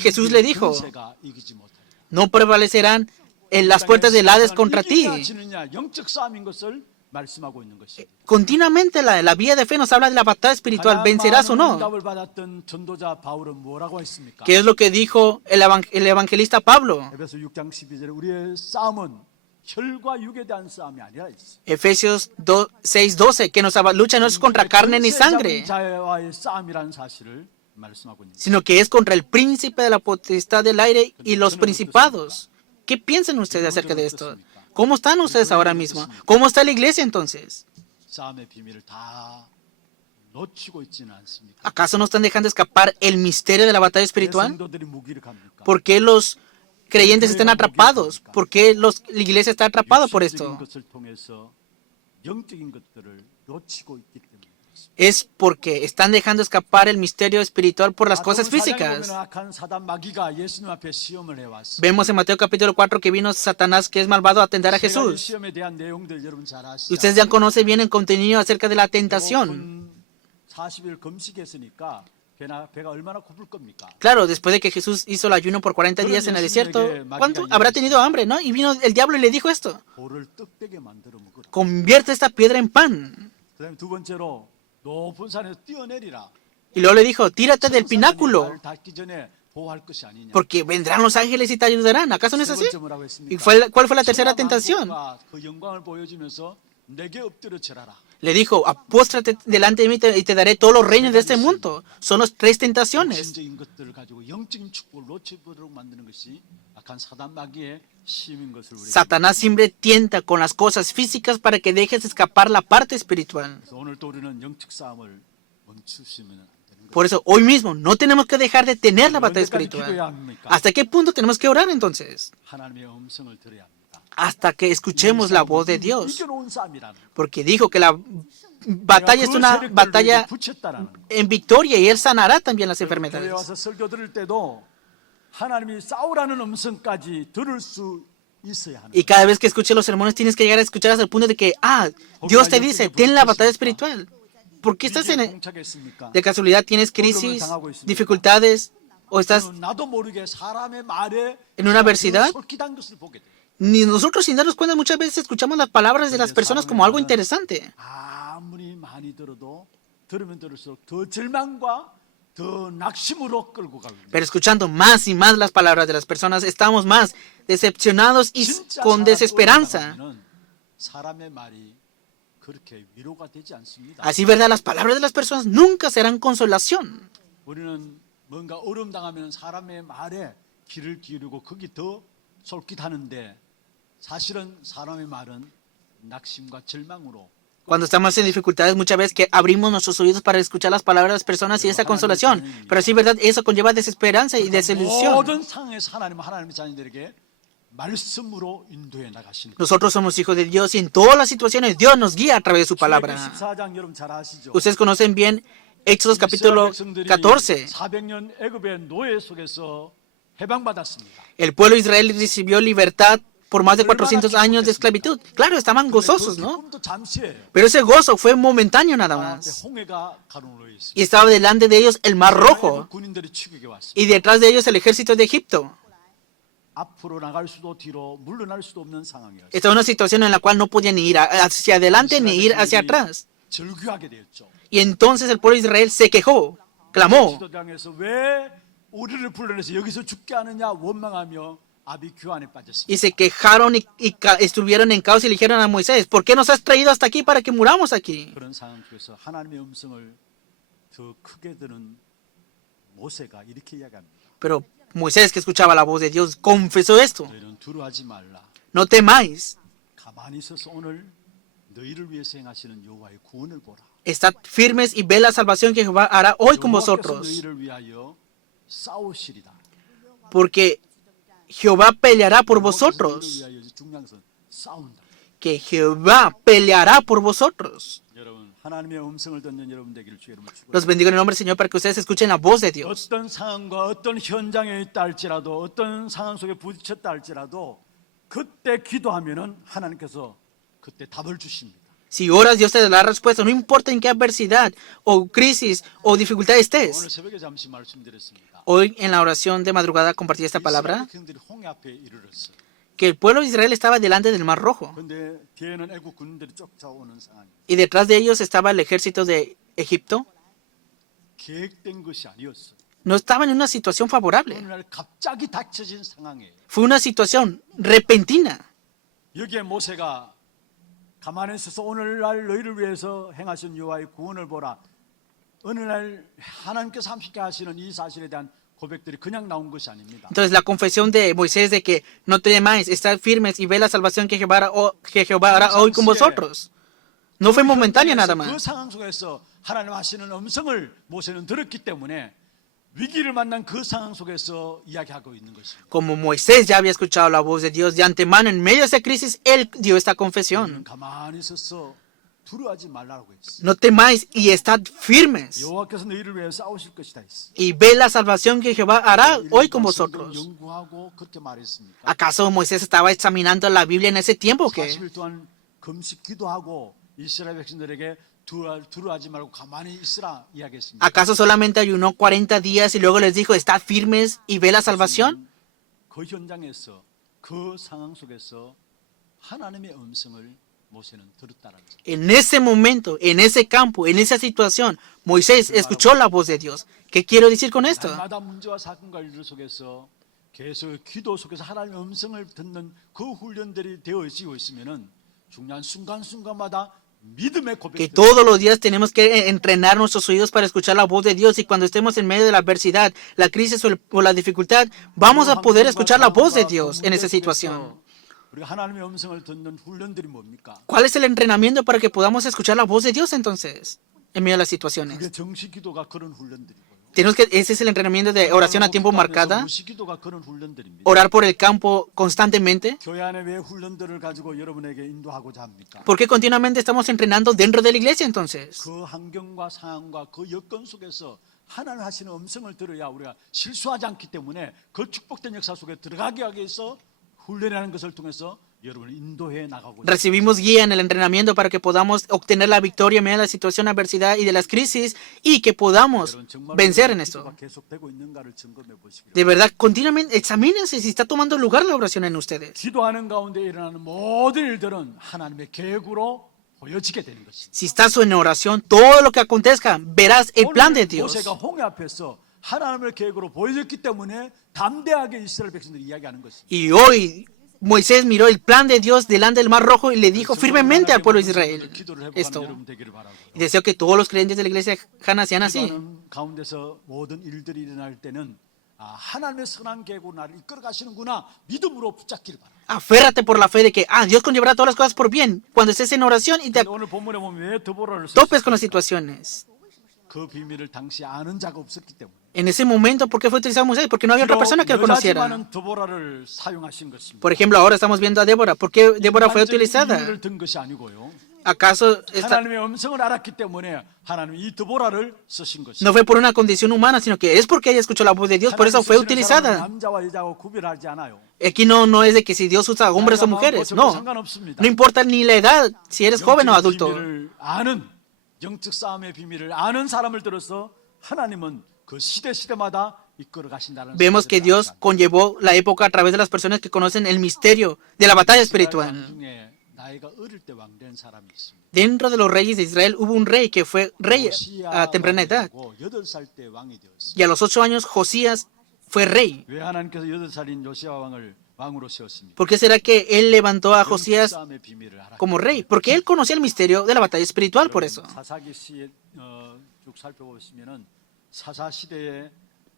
Jesús le dijo, 권세가 이기지 못하리라. no prevalecerán en las puertas del Hades contra ti. 이기냐 지느냐 영적 싸움인 것을 말씀하고 있는 것입니다. Continuamente la vía de fe nos habla de la batalla espiritual, ¿vencerás o no? 응답을 받았던 전도자 바울은 뭐라고 했습니까? ¿Qué es lo que dijo el evangelista Pablo? 에베소 6장 12절에 우리의 싸움은 혈과 육에 대한 싸움이 아니라 있어. Efesios 6:12, que nuestra lucha no es contra carne ni sangre, 자와의 싸움이라는 사실을 말씀하고 있는. sino que es contra el príncipe de la potestad del aire y los principados. ¿Qué piensan ustedes acerca de esto? ¿Cómo están ustedes ahora mismo? ¿Cómo está la iglesia entonces? 싸움의 비밀을 다 놓치고 있지는 않습니까? ¿Acaso no están dejando escapar el misterio de la batalla 왜 espiritual? 성도들이 무기력합니까? ¿Por qué los creyentes están atrapados? ¿Por qué la iglesia está atrapada por 육신적인 esto? 것을 통해서 영적인 것들을 놓치고 있기 때문에. Es porque están dejando escapar el misterio espiritual por las cosas físicas. 악한 사단 마귀가 예수님 앞에 시험을 해왔어. Vemos en Mateo capítulo 4 que vino Satanás, que es malvado, a tentar a Jesús. 시험에 대한 내용들 여러분 잘 아시죠? Ustedes ya conocen bien el contenido acerca de la tentación. 40일 금식했으니까 배가 얼마나 고플 겁니까? Claro, después de que Jesús hizo el ayuno por 40 días en el desierto, ¿cuánto habrá tenido hambre, no? Y vino el diablo y le dijo esto: 돌을 떡되게 만들어 먹으라. convierte esta piedra en pan. 그다음에 두 번째로 높은 산에서 뛰어내리라. Y luego le dijo: tírate del pináculo, 나를 닿기 전에 보호할 것이 아니냐. porque vendrán los ángeles y te ayudarán. ¿Acaso no es 세 así? 번째 뭐라고 ¿Y 했습니까? cuál fue la tercera tentación? 그 영광을 보여주면서 내게 엎드려 절하라. Le dijo: apóstrate delante de mí y te daré todos los reinos de este mundo. Son las tres tentaciones. 신적인 것들을 가지고 영적인 축복을 놓치도록 만드는 것이 악한 사단 마귀의 시험인 것을 우리가. Satanás siempre tienta con las cosas físicas para que dejes escapar la parte espiritual. 그래서 오늘 또 우리는 영적 싸움을 멈추시면 안 되는 거예요. Por eso, hoy mismo no tenemos que dejar de tener la batalla 언제까지 espiritual. 기도해야 합니까? ¿Hasta qué punto tenemos que orar entonces? 하나님의 음성을 들어야 합니다. Hasta que escuchemos la voz de Dios. 이겨놓은 싸움이라는 거예요. Porque dijo que la batalla es una batalla 붙였다라는 거예요. en victoria y Él sanará también las 교회 enfermedades. 와서 설교 들을 때도 하나님이 싸우라는 음성까지 들을 수 있어야 하는 Y cada vez que escuches los sermones tienes que llegar a escuchar hasta el punto de que, Dios te dice, ten la batalla espiritual. ¿Por qué estás 봉착했습니까? de casualidad tienes crisis, dificultades o estás 나도 모르게 사람의 말에 en una adversidad? 솔깃한 것을 보게 돼. Ni nosotros sin darnos cuenta muchas veces escuchamos las palabras de las personas como algo interesante. 아무리 많이 들어도 들으면 들을수록 더 절망과 더 낙심으로 끌고 가고. Pero escuchando más y más las palabras de las personas, estamos más decepcionados y con desesperanza. 사람의 말이 그렇게 위로가 되지 않습니다. Así, ¿verdad? Las palabras de las personas nunca serán consolación. 우리는 뭔가 어려움 당하면 사람의 말에 귀를 기울이고 거기 더 솔깃하는데 사실은 사람의 말은 낙심과 절망으로. Cuando estamos en dificultades, muchas veces que abrimos nuestros oídos para escuchar las palabras de las personas y esa consolación. Pero sí, ¿verdad? Eso conlleva desesperanza y desilusión. 모든 상황에서 하나님의 자녀들에게 말씀으로 인도해 나가시는. Nosotros somos hijos de Dios y en todas las situaciones Dios nos guía a través de su palabra. 14장 여러분 잘 아시죠? Ustedes conocen bien Éxodo capítulo 14. 400년 애굽의 노예 속에서 해방받았습니다. El pueblo de Israel recibió libertad por más de 400 años de esclavitud. Claro, estaban gozosos, ¿no? 기쁨도 잠시예요. Pero ese gozo fue momentáneo nada más. 홍해가 가로놓여 있습니다. Y estaba delante de ellos el mar rojo 군인들이 추격해 왔습니다. y detrás de ellos el ejército de Egipto. 앞으로 나갈 수도 뒤로 물러날 수도 없는 상황이었어요. Estaba en una situación en la cual no podían ni ir hacia adelante ni ir hacia atrás. 절규하게 되었죠. Y entonces el pueblo de Israel se quejó, clamó. 지도당에서 왜 우리를 불러내서 여기서 죽게 하느냐 원망하며 아비 규환에 빠졌습니다. Y se quejaron y estuvieron en caos y le dijeron a Moisés: ¿por qué nos has traído hasta aquí para que muramos aquí? 그런 상황 속에서 하나님의 음성을 더 크게 들은 모세가 이렇게 이야기합니다. Pero Moisés, que escuchaba la voz de Dios, confesó esto: 너희는 두려워하지 말라. no temáis, 가만히 있어서 오늘 너희를 위해서 행하시는 여호와의 구원을 보라. estad firmes y ve la salvación que Jehová hará hoy con 여호와께서 vosotros. 너희를 위하여 싸우시리다. Porque Jehová peleará por 여호와께서 vosotros. 너희를 위하여 중요한 것은 싸운다. que Jehová peleará por vosotros. 여러분, 하나님의 음성을 듣는 여러분 되기를 주 이름으로 축복합니다. Los bendigo en el nombre del Señor para que ustedes escuchen la voz de Dios. 어떤 상황과 어떤 현장에 있다 할지라도 어떤 상황 속에 부딪혔다 할지라도 그때 기도하면은 하나님께서 그때 답을 주십니다. Si oras, Dios te dará respuesta, no importa en qué adversidad o crisis o dificultad 오늘 estés. 새벽에 잠시 말씀드렸습니다. Hoy en la oración de madrugada compartí esta palabra, 이스라엘 백성들이 홍해 앞에 이르렀어요. que el pueblo de Israel estaba delante del Mar Rojo 그런데 뒤에는 애국 군인들이 쫓아오는 상황입니다. y detrás de ellos estaba el ejército de Egipto. 계획된 것이 아니었어요. No estaban en una situación favorable. 어느 날 갑자기 닥쳐진 상황이에요. Fue una situación repentina. 여기에 모세가 가만히 있어서 오늘날 너희를 위해서 행하신 여호와의 구원을 보라. 어느 날 하나님께서 함께 하시는 이 사실에 대한 고백들이 그냥 나온 것이 아닙니다. Entonces la confesión de Moisés de que no temáis, estad firmes y ve la salvación que Jehová hará hoy con vosotros. No fue momentánea nada 그 más. 상황 속에서 하나님 하시는 음성을 모세는 들었기 때문에 위기를 만난 그 상황 속에서 이야기하고 있는 것입니다. Como Moisés ya había escuchado la voz de Dios de antemano en medio de esa crisis, él dio esta confesión. 가만히 있어서 두려워하지 말라고 했어요. No temáis y estad firmes 여호와께서 너희를 위해 싸우실 것이다 했어요. y ve la salvación que Jehová hará hoy con vosotros. 연구하고 그렇게 말했습니까? ¿Acaso Moisés estaba examinando la Biblia en ese tiempo? ¿Qué? 40일 동안 금식 기도하고 이스라엘 백성들에게 두려워하지 말고 가만히 있으라 이야기했습니다. ¿Acaso solamente ayunó 40 días y luego les dijo, estad firmes y ve la salvación? 그 현장에서 그 상황 속에서 하나님의 음성을 모세는 들었다라는 거죠. En ese momento, en ese campo, en esa situación, Moisés escuchó la voz de Dios. ¿Qué quiero decir con esto? 날마다 문제와 사건과 일들 속에서 계속 기도 속에서 하나님의 음성을 듣는 그 훈련들이 되어지고 있으면은 중요한 순간순간마다 믿음의 Que 고백들 todos los días tenemos que entrenar nuestros oídos para escuchar la voz de Dios y cuando estemos en medio de la adversidad, la crisis o la dificultad, vamos a poder escuchar la voz de Dios en esa situación. 우리가 하나님의 음성을 듣는 훈련들이 뭡니까? ¿Cuál es el entrenamiento para que podamos escuchar la voz de Dios entonces en medio de las 그게 situaciones? 정식 기도가 그런 훈련들이고요. Ese es el entrenamiento de oración a tiempo marcada, 무식 기도가 그런 훈련들입니다. orar por el campo constantemente. 교회 안에 왜 훈련들을 가지고 여러분에게 인도하고자 합니까? ¿Por qué continuamente estamos entrenando dentro de la iglesia entonces? 그 환경과 상황과 그 여건 속에서 하나님 하시는 음성을 들어야 우리가 실수하지 않기 때문에 그 축복된 역사 속에 들어가게 하기 위해서 훈련이라는 것을 통해서 여러분을 인도해 나가고 있습니다. Recibimos guía en el entrenamiento para que podamos obtener la victoria en medio de la situación de adversidad y de las crisis y que podamos 여러분 정말 vencer en 기도가 esto. 계속되고 있는가를 점검해 보시기를. De verdad, continuamente examínense si está tomando lugar la oración en ustedes. 기도하는 가운데 일어나는 모든 일들은 하나님의 계획으로 보여지게 되는 것입니다. Si estás en oración, todo lo que acontezca, verás el plan de Dios. 모세가 홍해 앞에서 하나님의 계획으로 보여졌기 때문에 담대하게 이스라엘 백성들이 이야기하는 것입니다. Y hoy Moisés miró el plan de Dios delante del Mar Rojo y le dijo firmemente al pueblo de Israel esto. Y deseo que todos los creyentes de la iglesia Hana sean así. 기도하는 가운데서 모든 일들이 일어날 때는 하나님의 선한 계획으로 나를 이끌어 가시는구나 믿음으로 붙잡기를 바랍니다. Aférrate por la fe de que Dios conllevará todas las cosas por bien cuando estés en oración y te 오늘 본문에 보면 왜 드보라를 topes con las situaciones. 그 비밀을 당시 아는 자가 없었기 때문에. En ese momento, ¿por qué fue utilizado Moisés? Porque no había otra persona que lo conociera. 여자지만은 드보라를 사용하신 것입니다. Por ejemplo, ahora estamos viendo a Débora. ¿Por qué Débora fue utilizada? 비밀을 든 것이 아니고요. ¿Acaso 하나님의 음성을 알았기 때문에 하나님이 이 드보라를 쓰신 것입니다. no fue por una condición humana, sino que es porque ella escuchó la voz de Dios, por eso fue utilizada? 남자와 여자하고 구별하지 않아요. Aquí no es de que si Dios usa a hombres o mujeres, no. No importa ni la edad, si eres joven o adulto. 비밀을 아는 영적 싸움의 비밀을 아는 사람을 들어서 하나님은 그 시대마다 이끌어 가신다는 Vemos que Dios conllevó la época a través de las personas que conocen el misterio de la batalla espiritual. 중에 나이가 어릴 때 왕된 사람이 있습니다. Dentro de los reyes de Israel hubo un rey que fue rey a temprana edad. 8살 때 왕이 되었습니다. Y a los 8 años Josías fue rey. 왜 하나님께서 8살인 요시아 왕을 왕으로 세웠습니까? ¿Por qué será que él levantó a Josías 싸움의 비밀을 알았기 como rey? Porque él conocía el misterio de la batalla espiritual, por eso. 사사기시 쭉 살펴보시면은 사사 시대에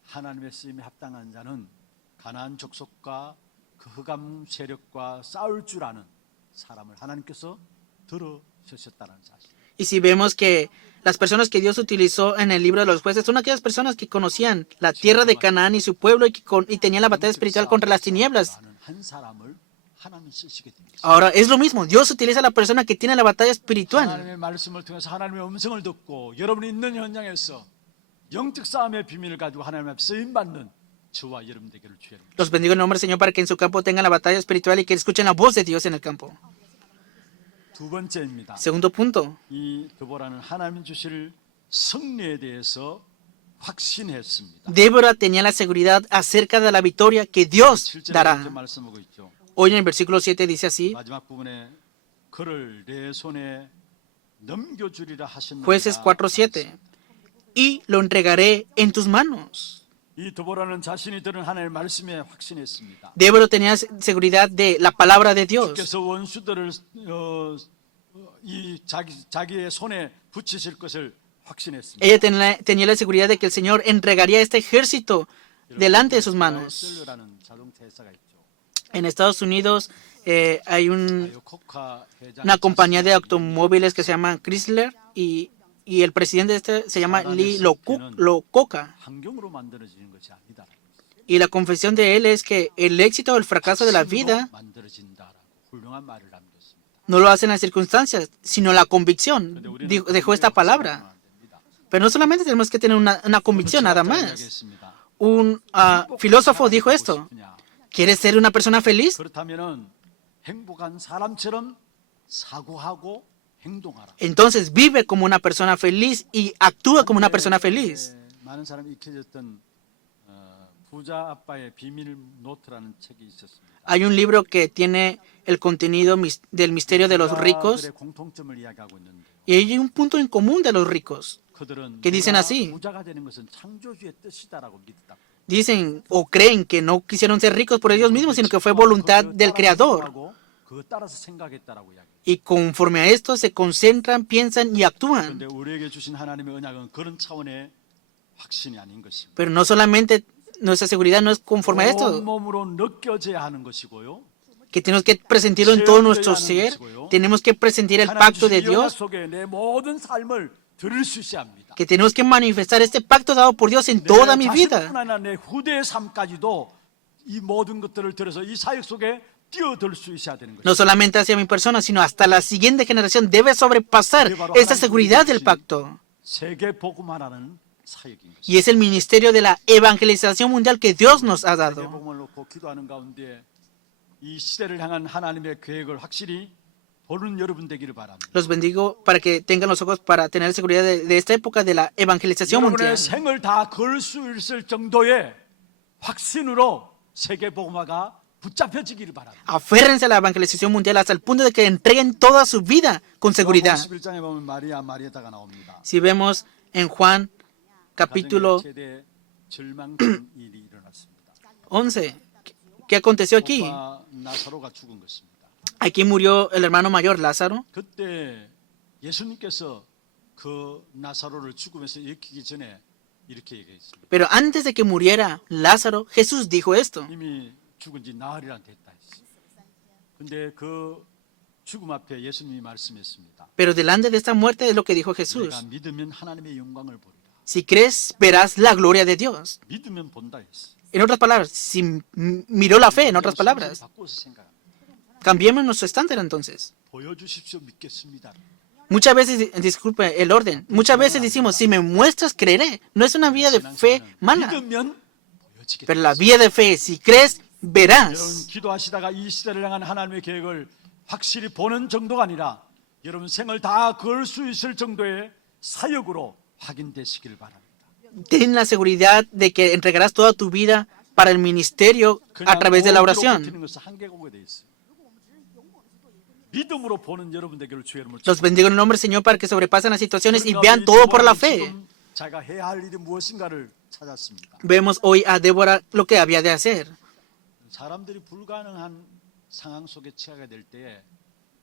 하나님의 쓰임에 합당한 자는 가나안 족속과 그 흑암 세력과 싸울 줄 아는 사람을 하나님께서 들어주셨다는 사실. Y si vemos que las personas que Dios utilizó en el libro de los jueces son aquellas personas que conocían la tierra de Canaán y su pueblo y tenían la batalla espiritual contra las tinieblas. 한 사람을 하나님 쓰시게 됩니다. Ahora es lo mismo. Dios utiliza a la persona que tiene la batalla espiritual. 하나님의 말씀을 통해서 하나님의 음성을 듣고 여러분이 있는 현장에서 영적 싸움의 비밀을 가지고 하나님 앞에 쓰임 받는 저와 여러분 되기를 주의 이름으로. Los bendigo en el nombre del Señor para que en su campo tengan la batalla espiritual y que escuchen la voz de Dios en el campo. 두 번째입니다. Segundo punto. 이 드보라는 하나님 주실 승리에 대해서 확신했습니다. Débora tenía la seguridad acerca de la victoria que Dios 7절에 이렇게 dará. 말씀하고 있죠. Hoy en el versículo 7 dice así, 마지막 부분에 그를 내 손에 넘겨주리라 하셨느니라. Jueces 4:7, y lo entregaré en tus manos. 이 드보라는 자신이 들은 하나님의 말씀에 확신했습니다. Débora tenía seguridad de la palabra de Dios. 주께서 원수들을 이 자기의 손에 붙이실 것을 확신했습니다. Ella tenía la seguridad de que el Señor entregaría este ejército delante de sus manos. 셀러라는 자동차 회사가 있죠. En Estados Unidos hay 코카 회장 una compañía de automóviles que se llama Chrysler y el presidente de este se llama Lee Iacocca. 환경으로 만들어지는 것이 아니다. Y la confesión de él es que el éxito o el fracaso de la vida 만들어진다라고 훌륭한 말을 남겼습니다. no lo hacen las circunstancias, sino la convicción. Dejó esta palabra. Pero no solamente tenemos que tener una convicción, nada más. Un filósofo dijo esto. ¿Quieres ser una persona feliz? 그렇다면은 행복한 사람처럼 사고하고 행동하라. Entonces vive como una persona feliz y actúa como una persona feliz. 많은 사람이 익혀졌던 부자 아빠의 비밀 노트라는 책이 있었습니다. Hay un libro que tiene el contenido del misterio de los ricos 부자들의 공통점을 이야기하고 있는데 y hay un punto en común de los ricos. 그들은 que dicen así. 부자가 되는 것은 창조주의 뜻이다라고 믿었다. Dicen o creen que no quisieron ser ricos por ellos mismos, sino que fue voluntad del Creador. 그거 따라서 생각했다라고 이야기. Y conforme a esto se concentran, piensan y actúan. 그런데 우리에게 주신 하나님의 언약은 그런 차원의 확신이 아닌 것입니다. Pero no solamente nuestra seguridad no es conforme a esto, 몸으로 느껴져야 하는 것이고요. que tenemos que presentirlo en todo nuestro ser, tenemos que presentir el pacto de Dios, 속에 내 모든 삶을 들을 수 있어야 합니다. que tenemos que manifestar este pacto dado por Dios en toda mi vida. 자신뿐 아니라 내 후대의 삶까지도 이 모든 것들을 들어서 이 사역 속에 뛰어들 수 있어야 되는 No 것입니다. solamente hacia mi persona, sino hasta la siguiente generación debe sobrepasar esta seguridad del pacto. 세계 복음화라는 사역인 것입니다. Y es el ministerio de la evangelización mundial que Dios nos ha 세계 dado. 복음을 놓고 기도하는 가운데 이 시대를 향한 하나님의 계획을 확실히 보는 여러분 되기를 바랍니다. Los bendigo para que tengan los ojos para tener seguridad de esta época de la evangelización mundial. 여러분의 생을 다 걸 수 있을 정도의 확신으로 세계 복음화가 붙잡혀지기를 바랍니다. Aférrense a la evangelización mundial hasta el punto de que entreguen toda su vida con seguridad. 11장에 보면 마리아다가 나옵니다. Si vemos en Juan capítulo 가정의 최대 절망적인 일이 일어났습니다. 11, ¿qué aconteció aquí? 오빠 나사로가 죽은 것입니다. Aquí murió el hermano mayor Lázaro. 그때 예수님께서 그 나사로를 죽음에서 일으키기 전에 이렇게 얘기했습니다. Pero antes de que muriera Lázaro, Jesús dijo esto. 이미 죽은 지 나흘이나 됐다 했어요. 근데 그 죽음 앞에 예수님이 말씀했습니다. Pero delante de esta muerte es lo que dijo Jesús. 내가 믿으면 하나님의 영광을 보리라. Si crees, verás la gloria de Dios. 믿으면 본다 했어요. En otras palabras, si miró la fe, en otras palabras, 바꿔서 생각합니다. cambiemos nuestro estándar entonces. 보여주십시오 믿겠습니다. Muchas veces, disculpe el orden, muchas veces decimos, si me muestras, creeré. No es una vida de fe mala, 믿으면 보여지겠다. pero la vida de fe, si crees, 여러분 verás. 기도하시다가 이 시대를 향한 하나님의 계획을 확실히 보는 정도가 아니라 여러분 생을 다 걸 수 있을 정도의 사역으로 확인되시기를 바랍니다. Ten la seguridad de que entregarás toda tu vida para el ministerio a través de la oración. 것은 한계가 오게 돼 있어요. 믿음으로 보는 여러분 되기를 주의 이름으로 Los bendigo en el nombre del Señor para que sobrepasen las situaciones y vean todo por la fe. 지금 자기가 해야 할 일이 무엇인가를 찾았습니다. Vemos hoy a Débora lo que había de hacer. 사람들이 불가능한 상황 속에 처하게 될 때에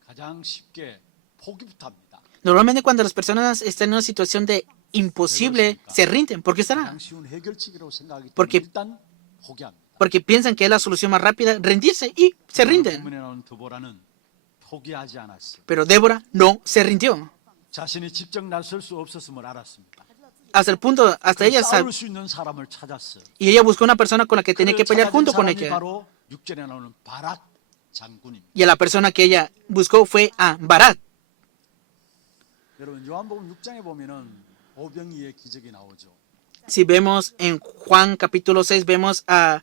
가장 쉽게 포기부터 합니다. Normalmente cuando las personas están en una situación de imposible, se rinden. ¿Por qué será? 가장 쉬운 해결책이라고 생각하기 때문에 Porque- 일단 포기합니다. Porque piensan que es la solución más rápida, rendirse y se rinden. 본문에 나오는 드보라는 포기하지 않았어요. Pero Débora no se rindió. 자신이 직접 나설 수 없었음을 알았습니다. Hasta el punto, hasta ella 싸울 수 있는 사람을 찾았어요. y ella buscó una persona con la que tenía que 그를 pelear 찾아준 junto con 사람이 ella. 바로 6절에 나오는 바락 장군입니다. y a la persona que ella buscó fue a Barak. 여러분 요한복음 6장에 보면은 오병이의 기적이 나오죠. Si vemos en Juan capítulo 6, vemos a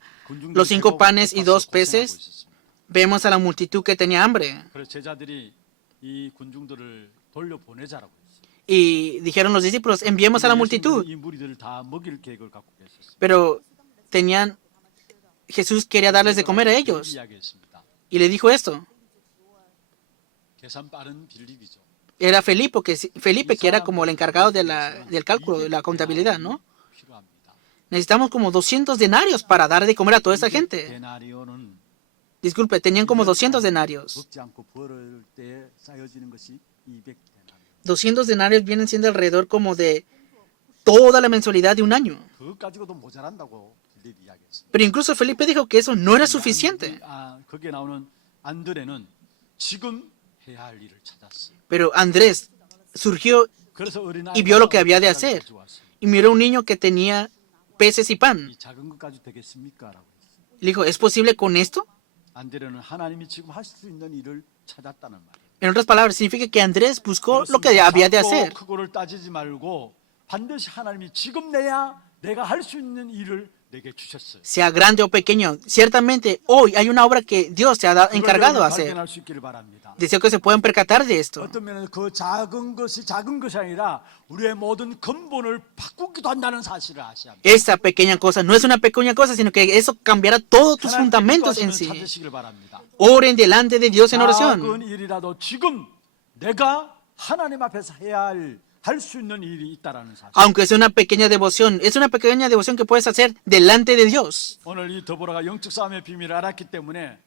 los 5 panes y 2 peces, vemos a la multitud que tenía hambre. 그래서 제자들이 이 군중들을 돌려보내자라고 했어요. Y dijeron los discípulos, enviemos a la multitud. 이 무리들을 다 먹일 계획을 갖고 계셨어요. Pero Jesús quería darles de comer a ellos. 이야기했습니다. Y le dijo esto. 계산 빠른 빌립이죠. Era Felipe, que era como el encargado del cálculo, de la contabilidad, ¿no? 필요합니다. Necesitamos como 200 denarios para dar de comer a toda esta gente. 데나리온은 Disculpe, tenían como 200 denarios. 먹지 않고 벌을 때 쌓여지는 것이 200 데나리온. 200 denarios vienen siendo alrededor como de toda la mensualidad de un año. 그것 가지고도 모자란다고 빌립이 이야기했습니다. Pero incluso Felipe dijo que eso no era suficiente. 거기에 나오는 안드레는 지금 해야 할 일을 찾았어요. Pero Andrés surgió 그래서 y vio lo que había de hacer. Y miró a un niño que tenía peces y pan. 이 작은 것까지 되겠습니까?라고 했어요. Le dijo, ¿es posible con esto? 안드레는 하나님이 지금 하실 수 있는 일을 찾았다는 말이에요. En otras palabras, significa que Andrés buscó lo que había de hacer. 그거를 따지지 말고 반드시 하나님이 지금 내가 할 수 있는 일을 내게 주셨어요. Sea grande o pequeño, ciertamente hoy hay una obra que Dios se ha encargado de hacer. 발견할 수 있기를 바랍니다. Deseo que se puedan percatar de esto. 어떤 면에서 그 작은 것이 아니라 우리의 모든 근본을 바꾸기도 한다는 사실을 아셔야 합니다. Esta pequeña cosa no es una pequeña cosa, sino que eso cambiará todos tus fundamentos en sí. 찾으시길 바랍니다. Oren delante de Dios en oración. 작은 일이라도 지금 내가 하나님 앞에서 해야 할 수 있는 일이 있다라는 사실. Aunque sea una pequeña devoción, es una pequeña devoción que puedes hacer delante de Dios. 오늘 이 더보라가 영적 싸움의 비밀을 알았기 때문에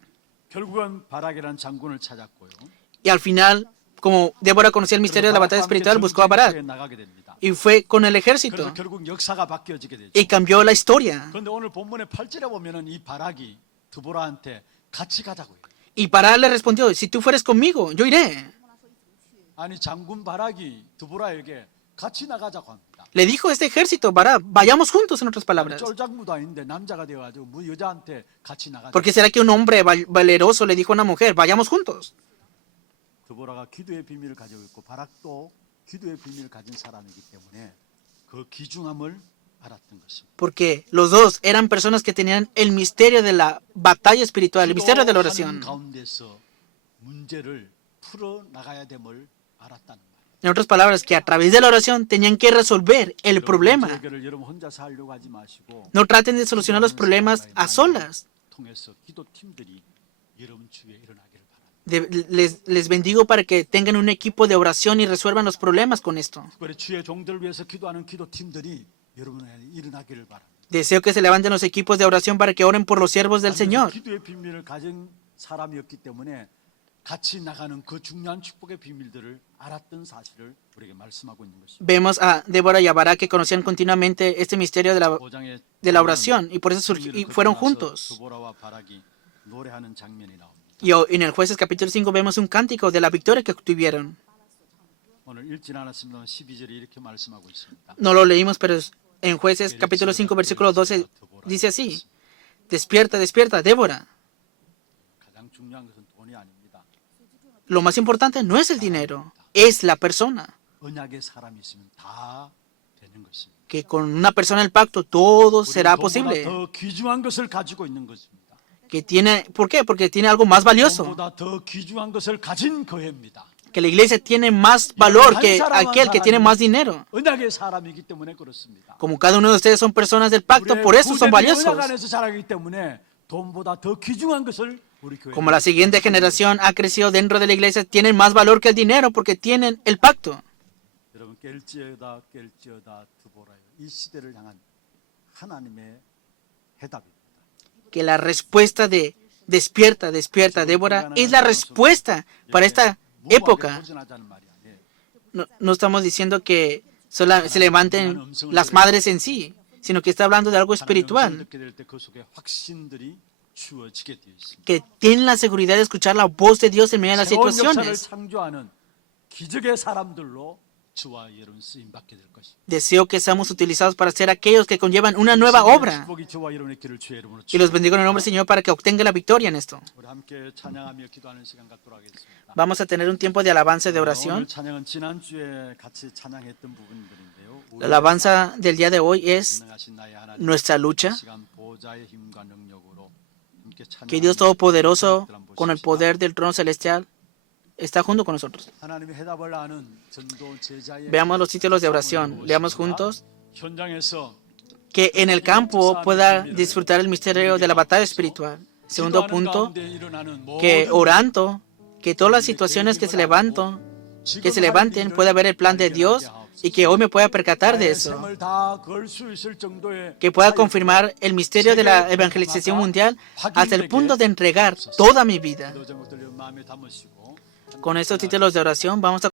결국은 바락이라는 장군을 찾았고요. Y al final, como Débora conocía el misterio de la batalla espiritual, buscó a Barak. 나가게 됩니다. Y fue con el 그래서 ejército. 결국 역사가 바뀌어지게 되죠. Y cambió la historia. 그런데 오늘 본문의 8절에 보면은 이 바락이 드보라한테 같이 가자고요. Y Barak le respondió, si tú fueres conmigo, yo iré. 아니 장군 바락이 드보라에게 같이 나가자고 합니다. Le dijo este ejército, Barak, vayamos juntos, en otras palabras. 쫄장무도 아닌데 남자가 되어가지고 뭐 여자한테 같이 나가자. ¿Por qué será que un hombre valeroso le dijo a una mujer, vayamos juntos? 드보라가 기도의 비밀을 가지고 있고 바락도 기도의 비밀을 가진 사람이기 때문에 그 귀중함을 알았던 것입니다. Porque los dos eran personas que tenían el misterio de la batalla espiritual, el misterio de la oración. 가운데서 문제를 풀어 나가야 됨을 알았다는 말. En otras palabras, que a través de la oración tenían que resolver el problema. 여러분 혼자서 하려고 하지 마시고 No traten de solucionar los problemas a solas. 통해서 기도팀들이 여러분 주위에 일어나기를 바랍니다. Les bendigo para que tengan un equipo de oración y resuelvan los problemas con esto. 특별히 주의 종들을 위해서 기도하는 기도팀들이 여러분에 일어나기를 바랍니다. Deseo que se levanten los equipos de oración para que oren por los siervos del Señor. 기도의 비밀을 가진 사람이었기 때문에 같이 나가는 그 중요한 축복의 비밀들을 알았던 사실을 우리에게 말씀하고 있는 것입니다. Vemos a Débora y a Barak que conocían continuamente este misterio de la oración y por eso fueron juntos. 드보라와 바락이 노래하는 장면이 나옵니다. Y en el Jueces capítulo 5 vemos un cántico de la victoria que obtuvieron. 오늘 읽진 않았습니다만 12절에 이렇게 말씀하고 있습니다. No lo leímos, pero en Jueces capítulo 5 versículo 12 dice así: Despierta, despierta, Débora. 가장 중요한 것은 돈이 아닙니다. Lo más importante no es el dinero, es la persona. 언약의 사람이 있으면 다 되는 것입니다. Que con una persona del pacto todo será 돈보다 posible. 더 귀중한 것을 가지고 있는 것입니다. ¿Por qué? Porque tiene algo más valioso. 돈보다 더 귀중한 것을 가진 교회입니다. Que la iglesia tiene más valor que aquel que tiene más dinero. 언약의 사람이기 때문에 그렇습니다. Como cada uno de ustedes son personas del pacto, por eso son valiosos. 언약 안에서 자라기 때문에 돈보다 더 귀중한 것을 우리 교회. Como la siguiente generación ha crecido dentro de la iglesia, tienen más valor que el dinero porque tienen el pacto. 여러분 깰지어다 드보라요. 이 시대를 향한 하나님의 해답입니다. Que la respuesta de despierta, despierta, Débora, es la respuesta para esta época. No estamos diciendo que solo se levanten las madres en sí, sino que está hablando de algo espiritual. Que tienen la seguridad de escuchar la voz de Dios en medio de las situaciones. 창조하는 기적의 사람들로 주와 여러분 쓰임 받게 될 것입니다. Deseo que seamos utilizados para ser aquellos que conllevan una nueva obra. 축복이 저와 여러분의 길을 주의 이름으로 Y los bendigo en el nombre del Señor para que obtenga la victoria en esto. 우리 함께 찬양하며 기도하는 시간 갖도록 하겠습니다. Vamos a tener un tiempo de alabanza y de 오늘 oración. 찬양은 지난주에 같이 찬양했던 부분들인데요. La alabanza del día de hoy es 전능하신 나의 하나님, nuestra lucha. 시간 보좌의 힘과 능력으로 함께 Que Dios 찬양하는 Todopoderoso, 것들 한번 con el 보십시다. poder del trono celestial, está junto con nosotros. 하나님의 해답을 아는 전도 제자의 Veamos los títulos de oración. Leamos juntos. 현장에서 Que en el campo pueda disfrutar el misterio de la batalla espiritual. Segundo punto, que orando, que todas las situaciones que se levanten, pueda ver el plan de Dios y que hoy me pueda percatar de eso. Que pueda confirmar el misterio de la evangelización mundial hasta el punto de entregar toda mi vida. Con estos títulos de oración vamos a